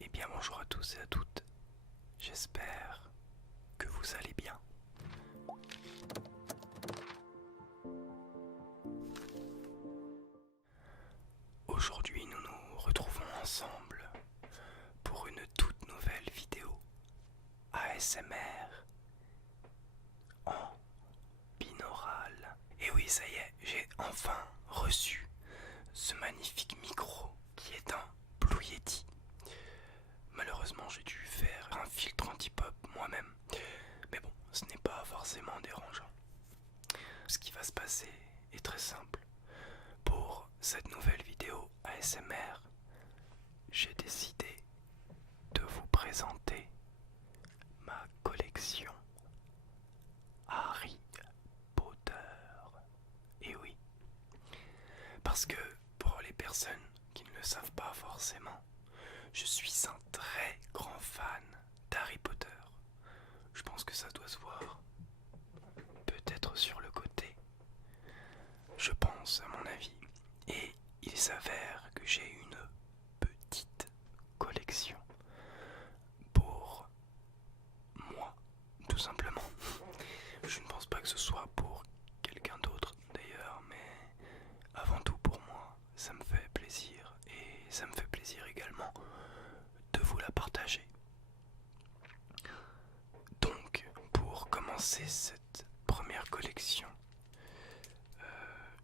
Eh bien bonjour à tous et à toutes, j'espère que vous allez bien. Aujourd'hui nous nous retrouvons ensemble pour une toute nouvelle vidéo ASMR en binaural. Et oui, ça y est, j'ai enfin reçu ce magnifique micro qui est un Blue Yeti. Malheureusement, j'ai dû faire un filtre anti-pop moi-même, mais bon, ce n'est pas forcément dérangeant. Ce qui va se passer est très simple. Pour cette nouvelle vidéo ASMR, j'ai décidé de vous présenter ma collection Harry Potter. Et oui, parce que pour les personnes qui ne le savent pas forcément, je suis un très grand fan d'Harry Potter. Je pense que ça doit se voir peut-être sur le côté. Je pense à mon avis. Et il s'avère que j'ai une petite collection pour moi, tout simplement. Je ne pense pas que ce soit pour quelqu'un d'autre d'ailleurs, mais avant tout pour moi, ça me fait plaisir et ça me fait plaisir également de vous la partager. Donc, pour commencer cette première collection,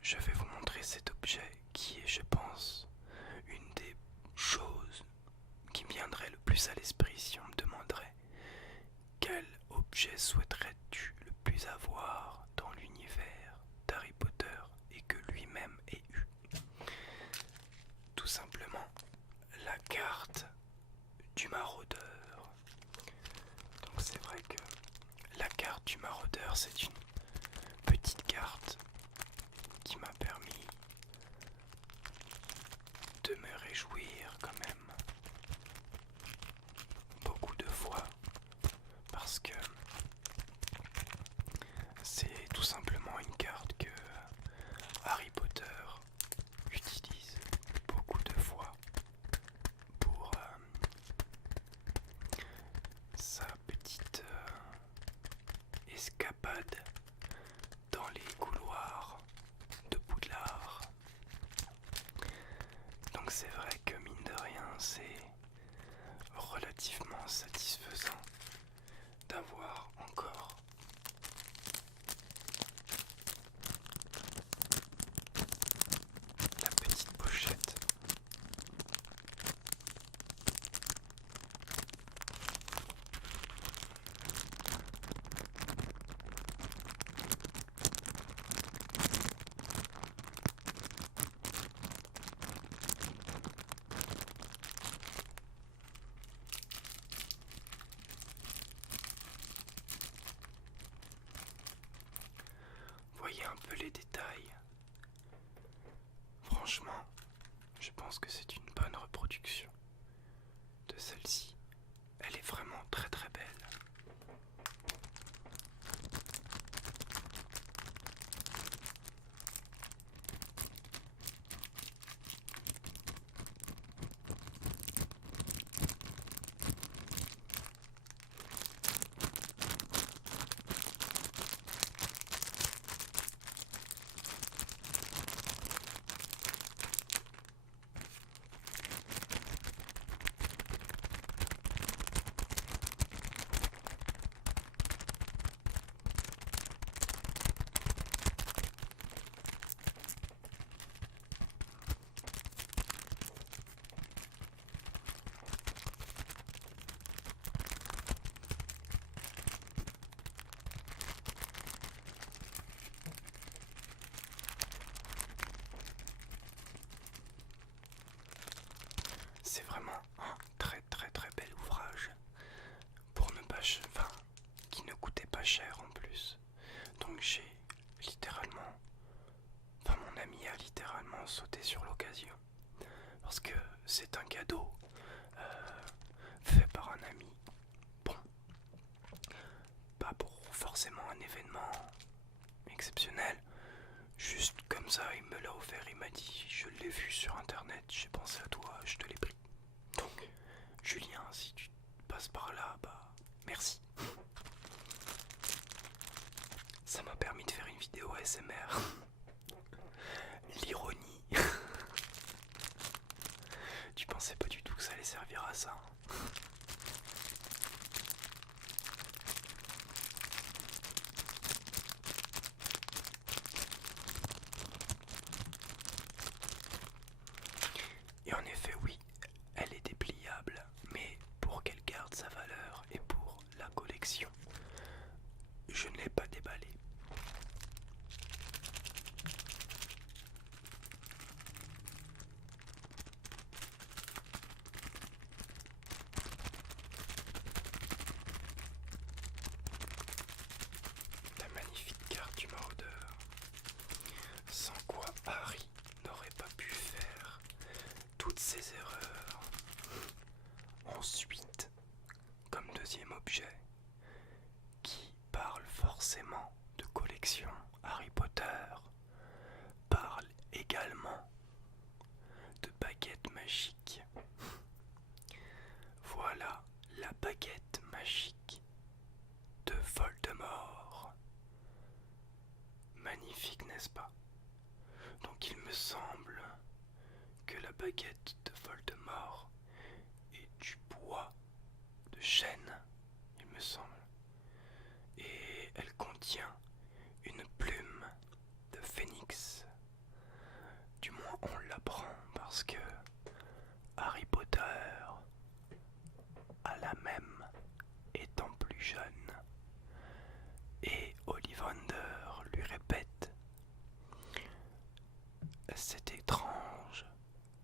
je vais vous montrer cet objet qui est, je pense, une des choses qui me viendrait le plus à l'esprit si on me demanderait quel objet souhaiterais-tu le plus avoir dans l'univers d'Harry Potter et que lui-même ait eu. Tout simplement la carte du maraudeur. Donc c'est vrai que la carte du maraudeur, c'est une petite carte qui m'a permis de me réjouir quand même beaucoup de fois parce que c'est tout simplement une carte que Harry Potter utilise beaucoup de fois pour sa petite escapade dans les couloirs de Poudlard. Donc c'est vrai que mine de rien, c'est relativement satisfaisant d'avoir encore la petite pochette. Voyez un peu les détails. Franchement, je pense que c'est une bonne reproduction de celle-ci. Elle est vraiment très très belle. C'est vraiment un très très très bel ouvrage pour ne pas, enfin, qui ne coûtait pas cher en plus. Donc j'ai littéralement, enfin mon ami a littéralement sauté sur l'occasion parce que c'est un cadeau fait par un ami. Bon, pas pour forcément un événement exceptionnel, juste comme ça il me l'a offert, il m'a dit je l'ai vu sur internet, j'ai pensé à toi, je te l'ai pris. Donc Julien tu pensais pas du tout que ça allait servir à ça. Et en effet, oui, elle est dépliable, mais pour qu'elle garde sa valeur et pour la collection, je ne l'ai pas déballée. La magnifique carte du maraudeur, sans quoi Harry n'aurait pas pu faire toutes ces erreurs. Ensuite, comme deuxième objet, qui parle forcément de collection Harry Potter, parle également de baguette magique. Voilà la baguette magique de Voldemort. Magnifique, n'est-ce pas? Donc il me semble que la baguette de Voldemort est du bois de chêne, il me semble. Et elle contient une plume de phénix. Du moins on l'apprend parce que Harry Potter a la même étant plus jeune. Et Ollivander lui répète: c'est étrange,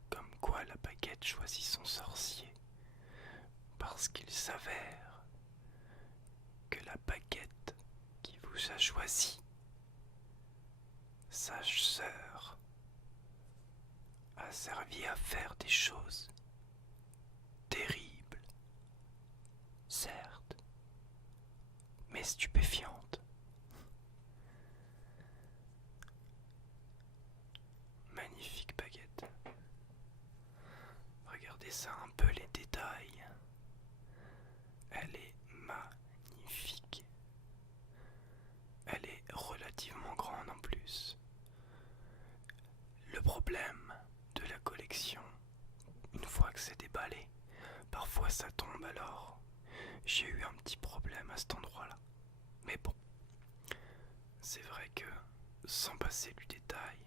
comme quoi la baguette choisit son sorcier, parce qu'il s'avère que la baguette qui vous a choisi, sage sœur, a servi à faire des choses terribles, certes, mais stupéfiantes. Magnifique baguette. Regardez ça un peu, les détails. Elle est magnifique. Elle est relativement grande en plus. Le problème de la collection, une fois que c'est déballé, parfois ça tombe, alors j'ai eu un petit problème à cet endroit-là. Mais bon, c'est vrai que sans passer du détail,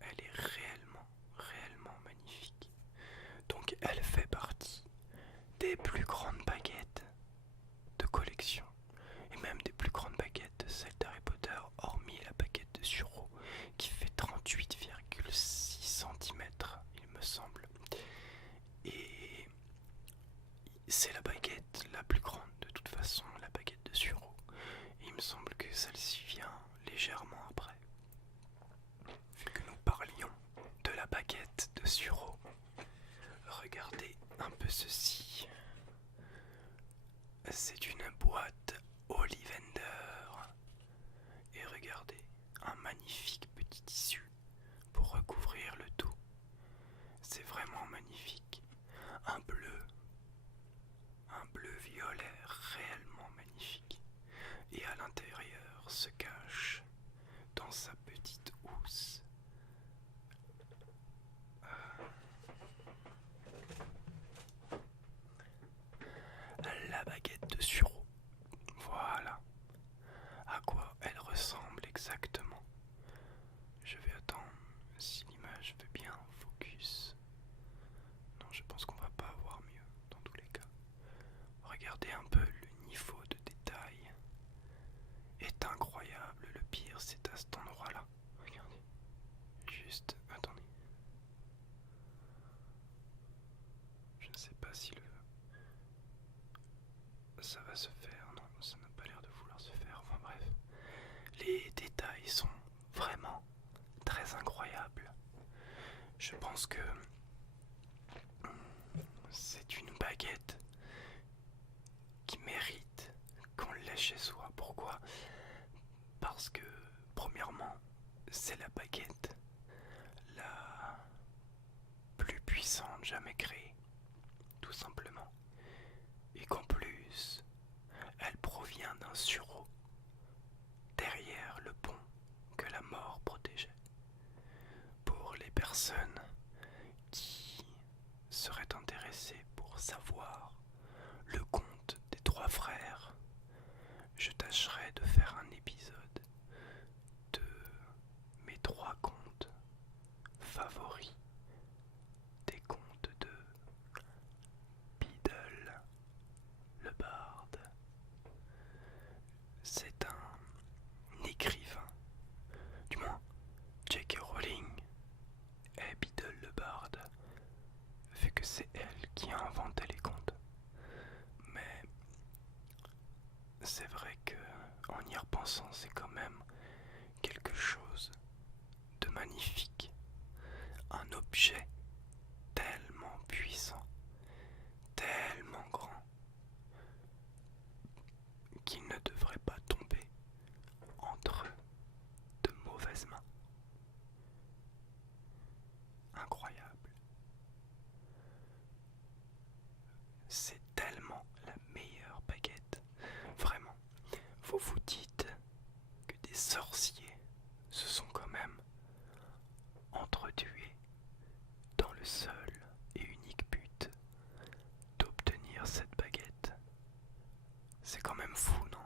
elle est réellement magnifique. Donc elle fait partie des plus grandes baguettes de collection, et même des plus grandes baguettes de celles d'Harry Potter, hormis la baguette de Suro qui fait 38,6 cm, il me semble. Et c'est la baguette la plus grande de toute façon, la baguette de Suro. Il me semble que celle-ci vient légèrement après. Vu que nous parlions de la baguette de Suro, regardez un peu ceci. C'est une boîte Ollivander. Et regardez, un magnifique petit tissu pour recouvrir le tout. C'est vraiment magnifique. Un bleu violet réellement magnifique. Et à l'intérieur se cache, dans sa petite housse, la baguette de Suro. Voilà à quoi elle ressemble exactement. Je vais attendre si l'image veut bien focus. Non, je pense qu'on va pas avoir mieux dans tous les cas. Regardez un peu le niveau de détail. Est incroyable. Le pire, c'est à cet endroit-là. Regardez. Juste, attendez. Je ne sais pas si ça va se faire. Non, ça n'a pas l'air de vouloir se faire. Enfin bref. Les détails sont vraiment très incroyables. Je pense que c'est une baguette qui mérite qu'on l'ait chez soi. Pourquoi? Parce que, premièrement, c'est la baguette la plus puissante jamais créée, tout simplement. Et qu'en plus, elle provient d'un sureau derrière le pont que la mort protégeait. Pour les personnes qui intéressé pour savoir le conte des trois frères, je tâcherai de faire un épisode de mes trois contes favoris, des contes de Biddle le barde. C'est un écrivain, du moins J.K. Rowling est Biddle le barde, vu que c'est elle qui a inventé les contes. Mais c'est vrai que, en y repensant, c'est quand même quelque chose de magnifique, un objet tellement puissant, tellement grand, qu'il ne devrait pas tomber entre de mauvaises mains. Incroyable. C'est tellement la meilleure baguette. Vraiment, vous vous dites que des sorciers se sont quand même entretués dans le seul et unique but d'obtenir cette baguette. C'est quand même fou, non?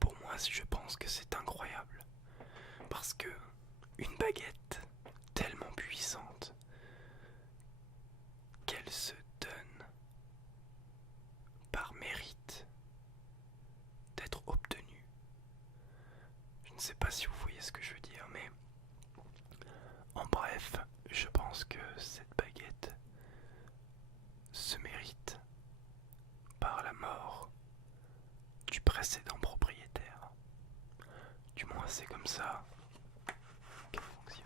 Pour moi, je pense que c'est incroyable. Parce que une baguette tellement puissante qu'elle se donne par mérite d'être obtenue. Je ne sais pas si vous voyez ce que je veux dire, mais en bref, je pense que cette baguette se mérite par la mort du précédent propriétaire. Du moins, c'est comme ça qu'elle fonctionne.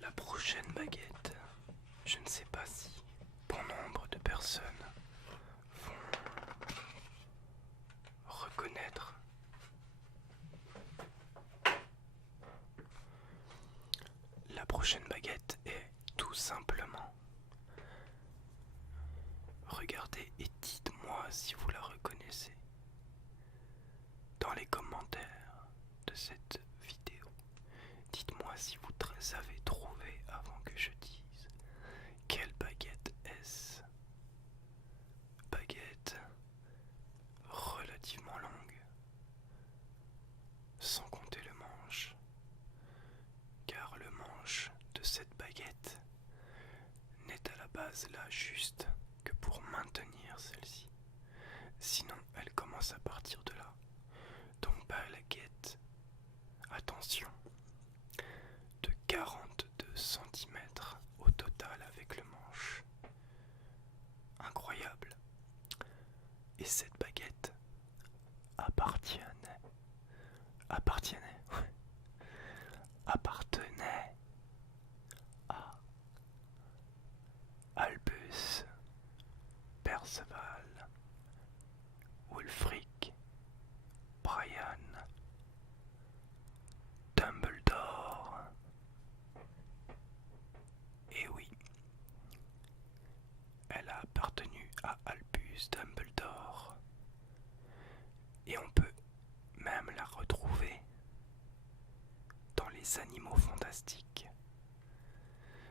La prochaine baguette, je ne sais pas si bon nombre de personnes vont reconnaître. La prochaine baguette est tout simplement, regardez et dites-moi si vous la reconnaissez dans les commentaires de cette vidéo. Dites-moi si vous savez trouver avant que je dise quelle baguette est-ce. Baguette relativement longue, sans compter le manche, car le manche de cette baguette n'est à la base là juste que pour maintenir celle-ci. Sinon, elle commence à partir de là. Donc baguette, attention, de 42 cm au total avec le manche. Incroyable. Et cette baguette appartenait à Albus Perceval Wulfric Brian Dumbledore. Et oui, elle a appartenu à Albus Dumbledore. Et on peut même la retrouver dans les Animaux Fantastiques.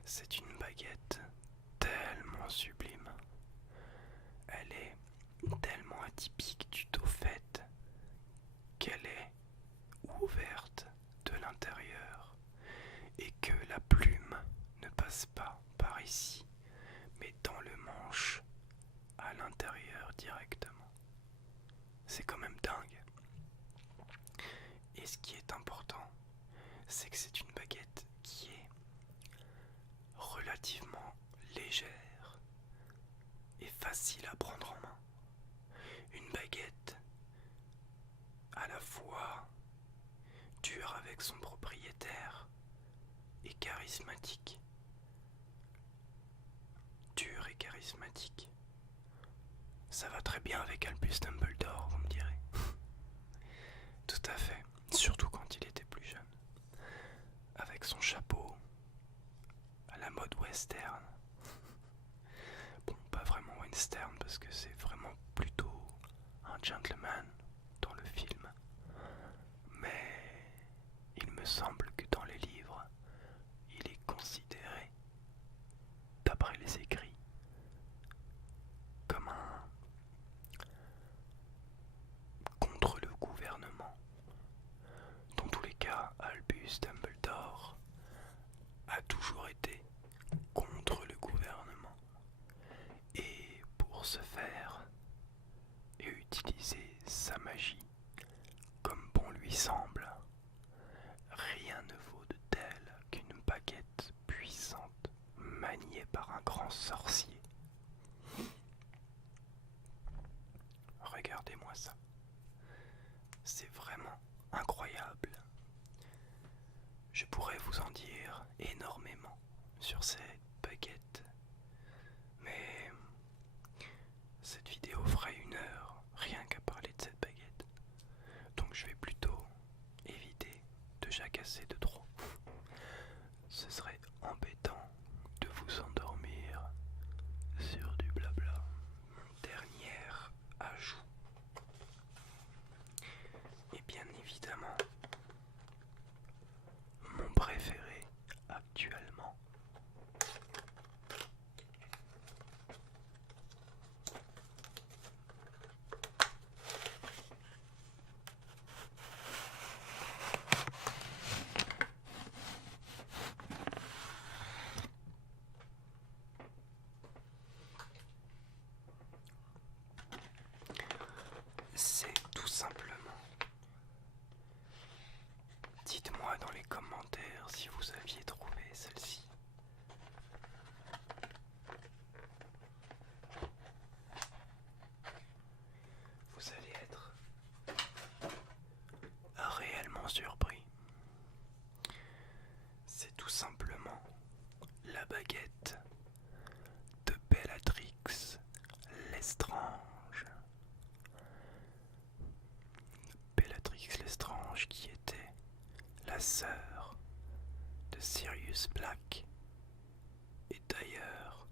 C'est une baguette tellement sublime. Elle est tellement atypique du tout fait qu'elle est ouverte de l'intérieur et que la plume ne passe pas par ici, mais dans le manche à l'intérieur directement. C'est quand même dingue. Et ce qui est important, c'est que c'est une baguette qui est relativement légère et facile à prendre en main. Une baguette à la fois dure avec son propriétaire et charismatique. Dure et charismatique. Ça va très bien avec Albus Dumbledore, vous me direz. Tout à fait, surtout quand il était plus jeune. Avec son chapeau western. Bon, pas vraiment western parce que c'est vraiment plutôt un gentleman dans le film. Mais il me semble que dans les livres, il est considéré, d'après les écrits, comme un contre le gouvernement. Dans tous les cas, Albus Dumbledore a toujours été contre le gouvernement. Et pour ce faire, et utiliser sa magie comme bon lui semble, rien ne vaut de tel qu'une baguette puissante maniée par un grand sorcier. Regardez-moi ça. C'est vraiment incroyable. Je pourrais vous en dire énormément sur cette baguette, mais cette vidéo ferait 1 heure rien qu'à parler de cette baguette. Donc je vais plutôt éviter de jacasser de trop. Ce serait embêtant de vous endormir sur du blabla. Dernier ajout. Et bien évidemment, mon préféré actuellement. C'est tout simplement. Dites-moi dans les commentaires si vous aviez trouvé celle-ci. Vous allez être réellement surpris. C'est tout simplement la baguette de Bellatrix Lestrange. Bellatrix Lestrange qui était la sœur de Sirius Black et d'ailleurs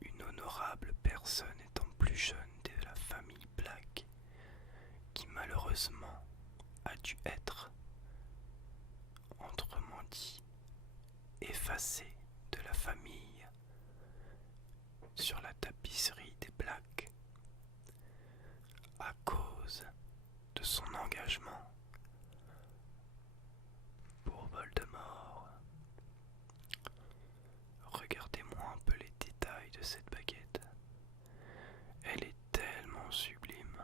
une honorable personne étant plus jeune de la famille Black qui malheureusement a dû être, autrement dit, effacée de la famille sur la tapisserie des Black à cause de son engagement pour Voldemort. Regardez-moi un peu les détails de cette baguette. Elle est tellement sublime.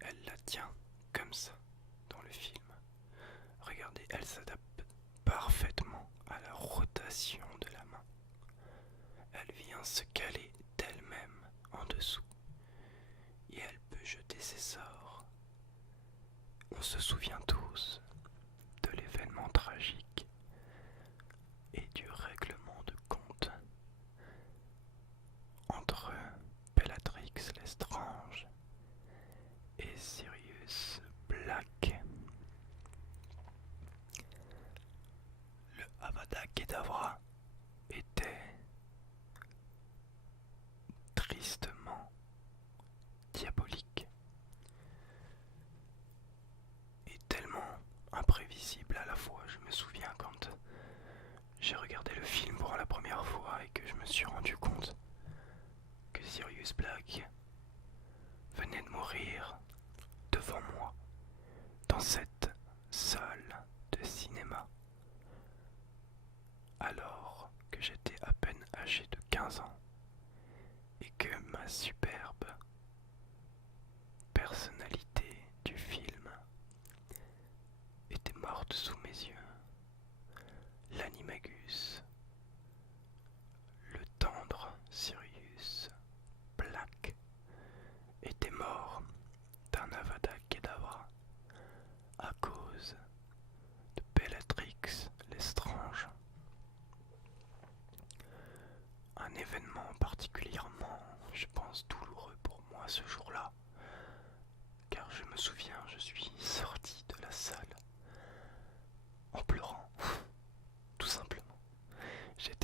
Elle la tient comme ça dans le film. Regardez, elle s'adapte parfaitement à la rotation de la main. Elle vient se caler d'elle-même en dessous et elle peut jeter ses sorts. On se souvient tous de l'événement tragique et du règlement de compte entre Bellatrix Lestrange et Sirius Black. Le Avada Kedavra était tristement diabolique et tellement imprévisible à la fois. Je me souviens quand j'ai regardé le film pour la première fois et que je me suis rendu compte que Sirius Black venait de mourir devant moi dans cette salle de cinéma alors que j'étais à peine âgé de 15 ans et que ma superbe personnalité du film était morte sous mes yeux. L'animagus, le tendre Sirius Black, était mort d'un Avada Kedavra à cause de Bellatrix Lestrange. Un événement particulièrement, je pense, douloureux pour moi ce jour-là, car je me souviens, je suis sorti de la salle en pleurant, tout simplement. J'ai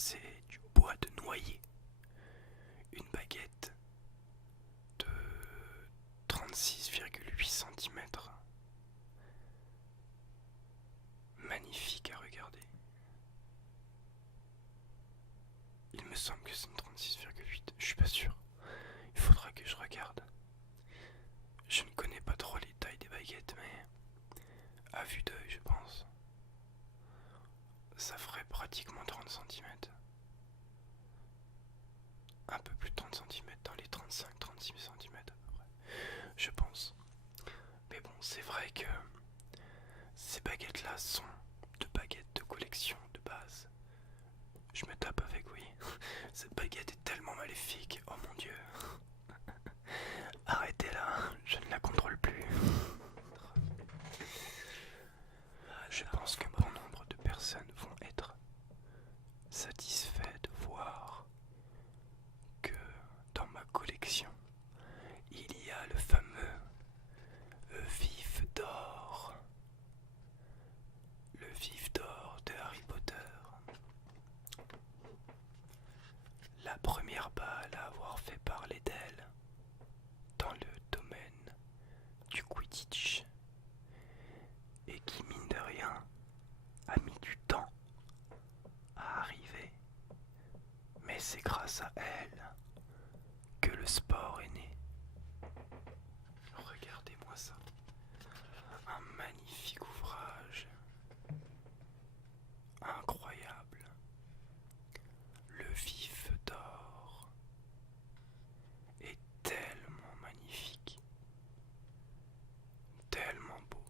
c'est du bois de noyer. Une baguette de 36,8 cm. Magnifique à regarder. Il me semble que c'est une 36,8. Je suis pas sûr. Il faudra que je regarde. Je ne connais pas trop les tailles des baguettes, mais à vue d'œil, je pense, ça ferait pratiquement 30 cm. Un peu plus de 30 cm, dans les 35-36 cm à peu près, je pense. Mais bon, c'est vrai que ces baguettes-là sont de baguettes de collection de base. Je me tape avec, oui. Cette baguette est tellement maléfique, oh mon dieu. Arrêtez-la, je ne la contrôle plus. Je pense que bon nombre de personnes vont être satisfaits de voir que dans ma collection, il y a le fameux vif d'or. Le vif d'or de Harry Potter. La première balle à avoir fait parler d'elle dans le domaine du Quidditch et qui, mine de rien, a mis du temps à arriver. Mais c'est grâce à elle que le sport est né. Regardez-moi ça. Un magnifique ouvrage. Incroyable. Le vif d'or est tellement magnifique. Tellement beau.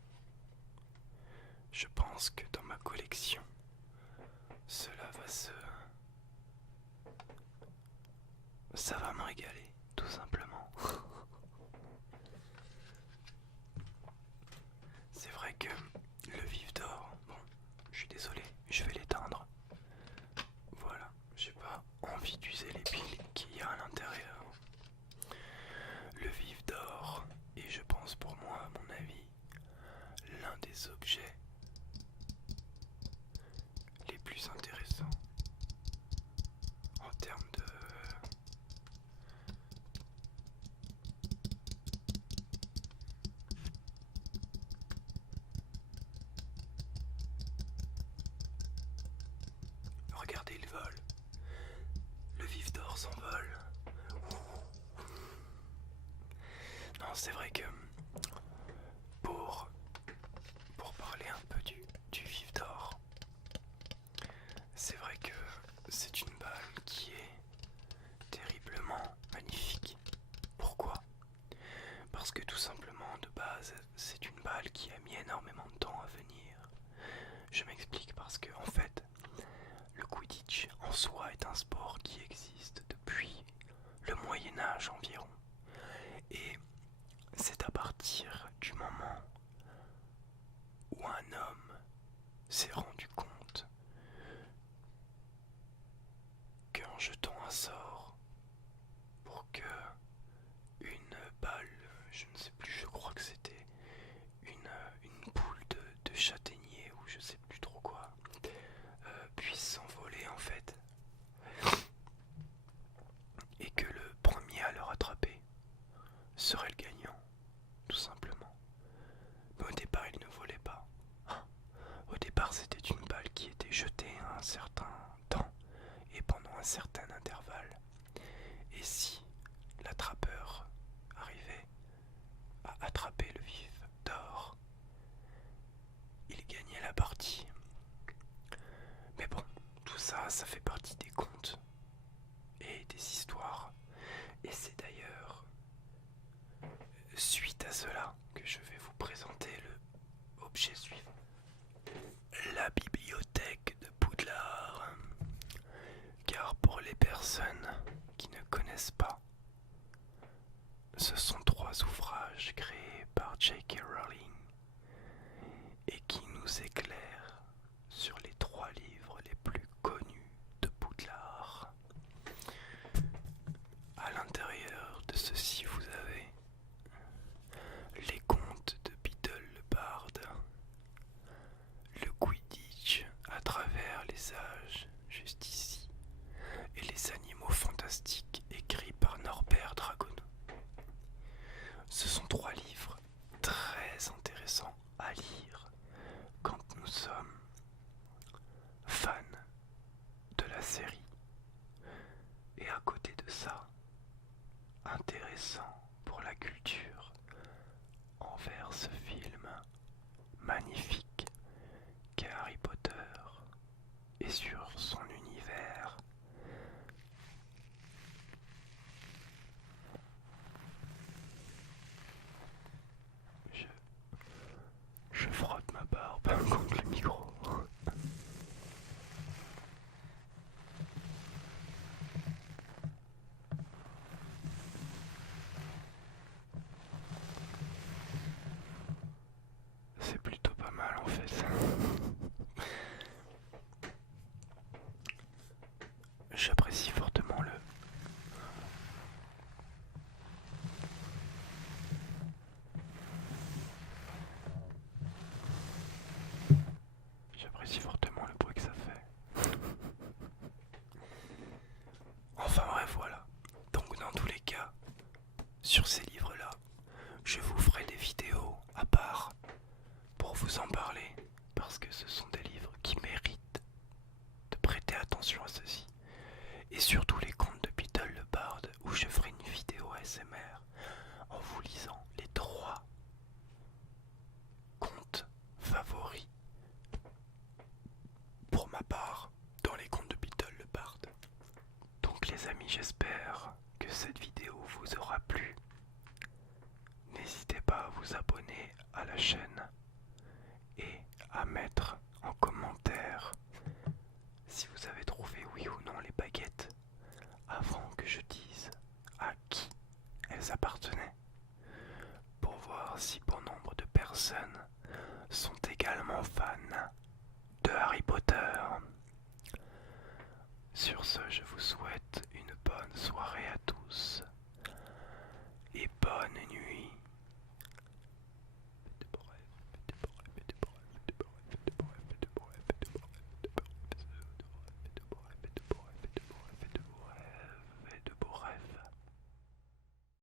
Je pense que dans ma collection, cela va ça va me régaler, tout simplement. C'est vrai que le vif d'or, bon, je suis désolé, je vais l'éteindre. Voilà, j'ai pas envie d'user les piles qu'il y a à l'intérieur. Le vif d'or est, je pense pour moi, à mon avis, l'un des objets les plus intéressants en termes de regardez le vol. Le vif d'or s'envole. Non, c'est vrai que pour parler un peu du vif d'or, c'est vrai que c'est une balle qui est terriblement magnifique. Pourquoi? Parce que tout simplement, de base, c'est une balle qui a mis énormément de temps à venir. Je m'explique parce que, en fait, le Quidditch en soi est un sport qui existe depuis le Moyen-Âge environ. Et c'est à partir du moment où un homme s'est rendu compte qu'en jetant un sort pour que une balle, je ne sais plus, je crois que c'était une boule de châtaignier ou je sais plus trop quoi, puisse s'envoler en fait, et que le premier à le rattraper serait le gagnant, tout simplement. Mais au départ, il ne volait pas. Au départ, c'était une balle qui était jetée à un certain temps et pendant un certain intervalle. Et si l'attrapeur arrivait à attraper le vif d'or, il gagnait la partie. Mais bon, tout ça, ça fait partie des contes et des histoires. Et c'est d'ailleurs suite à cela que je vais vous présenter le objet suivant. La bibliothèque de Poudlard. Car pour les personnes qui ne connaissent pas, ce sont 3 ouvrages créés par J.K. Rowling et qui nous éclairent sur les 3 livres les plus connus de Poudlard. À l'intérieur de ceci, vous avez les contes de Beedle le barde, le Quidditch à travers les âges, juste ici, par ce film magnifique qu'est Harry Potter et sur son univers. Je frotte ma barbe contre le micro. C'est plutôt pas mal en fait. J'apprécie fortement le... J'apprécie fortement le bruit que ça fait. Enfin bref, voilà. Donc dans tous les cas, sur ces livres-là, je vous ferai des vidéos à part pour vous en parler, parce que ce sont des livres qui méritent de prêter attention à ceci. Et surtout les contes de Beedle le Bard, où je ferai une vidéo ASMR en vous lisant les 3 contes favoris pour ma part dans les contes de Beedle le Bard. Donc les amis, j'espère que cette vidéo vous aura plu. N'hésitez pas à vous abonner à la chaîne et à mettre en commentaire si vous avez trouvé oui ou non les baguettes avant que je dise à qui elles appartenaient, pour voir si bon nombre de personnes sont également fans de Harry Potter. Sur ce, je vous souhaite une bonne soirée à tous et bonne nuit.